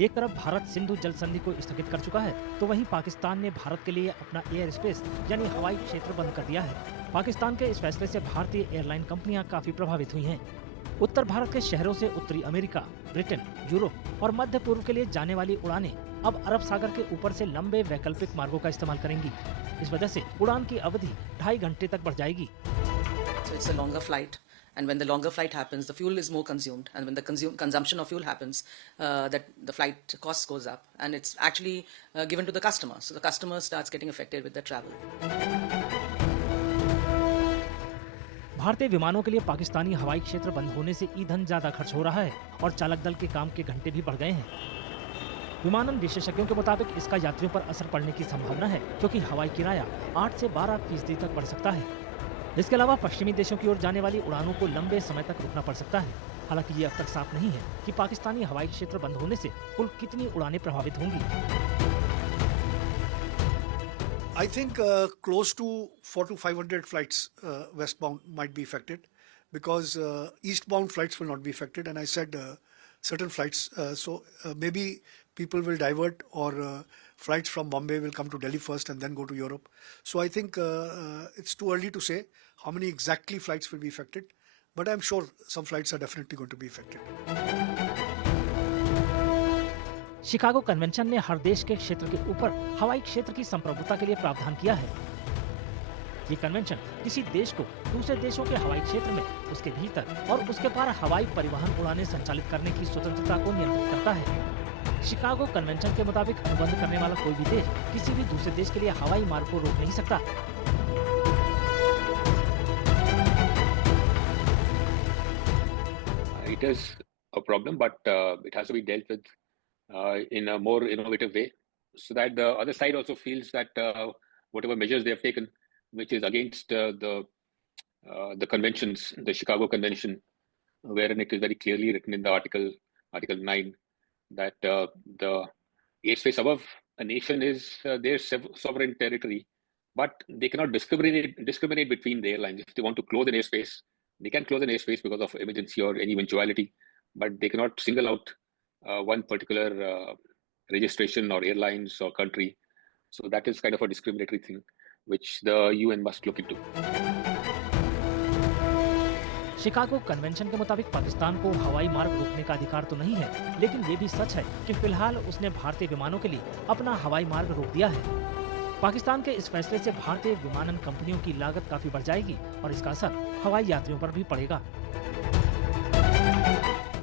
एक तरफ भारत सिंधु जल संधि को स्थगित कर चुका है, तो वहीं पाकिस्तान ने भारत के लिए अपना एयर स्पेस यानी हवाई क्षेत्र बंद कर दिया है। पाकिस्तान के इस फैसले से भारतीय एयरलाइन कंपनियां काफी प्रभावित हुई हैं। उत्तर भारत के शहरों से उत्तरी अमेरिका, ब्रिटेन, यूरोप और मध्य पूर्व के लिए जाने वाली उड़ानें अब अरब सागर के ऊपर से लंबे वैकल्पिक मार्गों का इस्तेमाल करेंगी। इस वजह से उड़ान की अवधि 2.5 घंटे तक बढ़ जाएगी। So it's a longer flight, and when the longer flight happens, the fuel is more consumed, and when the consumption of fuel happens, that the flight cost goes up, and it's actually given to the customer. So the customer starts getting affected with the travel. भारतीय विमानों के लिए पाकिस्तानी हवाई क्षेत्र बंद होने से ईंधन ज्यादा खर्च हो रहा है और चालक दल के काम के घंटे भी बढ़ गए हैं। विमानन विशेषज्ञों के मुताबिक इसका यात्रियों पर असर पड़ने की संभावना है, क्योंकि हवाई किराया 8 से 12% तक बढ़ सकता है। इसके अलावा पश्चिमी देशों की ओर जाने वाली उड़ानों को लंबे समय तक रुकना पड़ सकता है। हालांकि ये अब तक साफ नहीं है कि पाकिस्तानी हवाई क्षेत्र बंद होने से कुल कितनी उड़ानें प्रभावित होंगी। I think close to 400 to 500 flights westbound might be affected, because eastbound flights will not be affected, and I said certain flights. So maybe people will divert, or flights from Bombay will come to Delhi first and then go to Europe. So I think it's too early to say how many exactly flights will be affected, but I'm sure some flights are definitely going to be affected. Chicago convention ने हर देश के क्षेत्र के ऊपर हवाई क्षेत्र की संप्रभुता के लिए प्रावधान किया है। ये कन्वेंशन किसी देश को दूसरे देशों के हवाई क्षेत्र में, उसके भीतर और उसके पार हवाई परिवहन उड़ानें संचालित करने की स्वतंत्रता को नियंत्रित करता है। शिकागो कन्वेंशन के मुताबिक अनुबंध करने वाला कोई भी देश किसी भी दूसरे देश के लिए हवाई मार्ग को रोक नहीं सकता। It is a problem, but it has to be dealt with in a more innovative way, so that the other side also feels that whatever measures they have taken, which is against the conventions, the Chicago Convention, wherein it is very clearly written in the Article 9 that the airspace above a nation is their sovereign territory, but they cannot discriminate between the airlines. If they want to close an airspace, they can close an airspace because of emergency or any eventuality, but they cannot single out one particular registration or airlines or country. So that is kind of a discriminatory thing, which the UN must look into. Chicago convention के मुताबिक पाकिस्तान को हवाई मार्ग रोकने का अधिकार तो नहीं है, लेकिन ये भी सच है कि फिलहाल उसने भारतीय विमानों के लिए अपना हवाई मार्ग रोक दिया है। पाकिस्तान के इस फैसले से भारतीय विमानन कंपनियों की लागत काफी बढ़ जाएगी और इसका असर हवाई यात्रियों पर भी पड़ेगा।